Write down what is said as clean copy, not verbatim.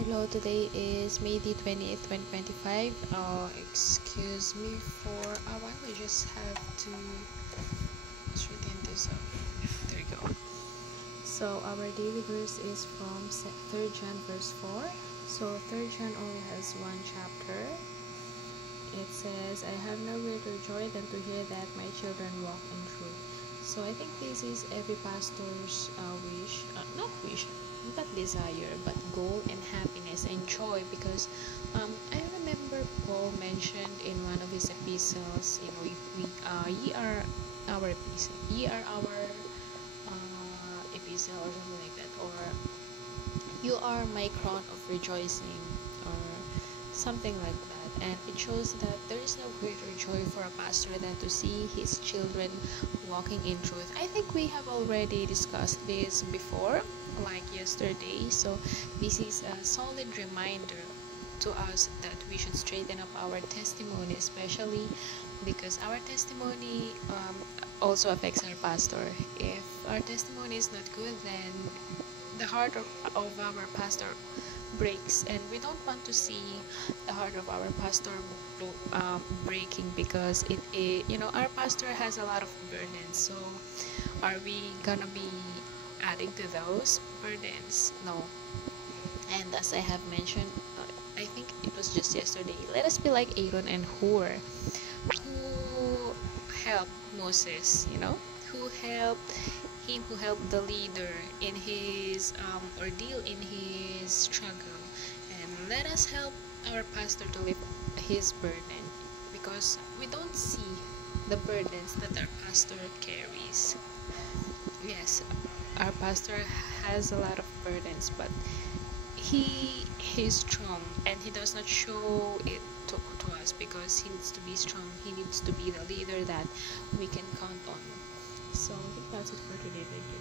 Hello, today is May the 28th, 2025. Excuse me for a while. I just have to straighten this up. There you go. So, our daily verse is from 3rd John, verse 4. So, 3rd John only has one chapter. It says, I have no greater joy than to hear that my children walk in truth. So, I think this is every pastor's not desire, but goal and happiness and joy, because I remember Paul mentioned in one of his epistles, ye are our epistle, epistle, or something like that, or you are my crown of rejoicing, or something like that. And it shows that there is no greater joy for a pastor than to see his children walking in truth. I think we have already discussed this before, like yesterday. So this is a solid reminder to us that we should straighten up our testimony, especially because our testimony also affects our pastor. If our testimony is not good, then the heart of our pastor breaks, and we don't want to see the heart of our pastor breaking, because our pastor has a lot of burdens. So are we gonna be adding to those burdens? No. And as I have mentioned, I think it was just yesterday, let us be like Aaron and Hur, who helped Moses, who helped the leader in his ordeal, in his struggle. And let us help our pastor to lift his burden, because we don't see the burdens that our pastor carries. Yes, our pastor has a lot of burdens, but he's strong, and he does not show it to us, because he needs to be strong. He needs to be the leader that we can count on. So I think that's it for today. Thank you.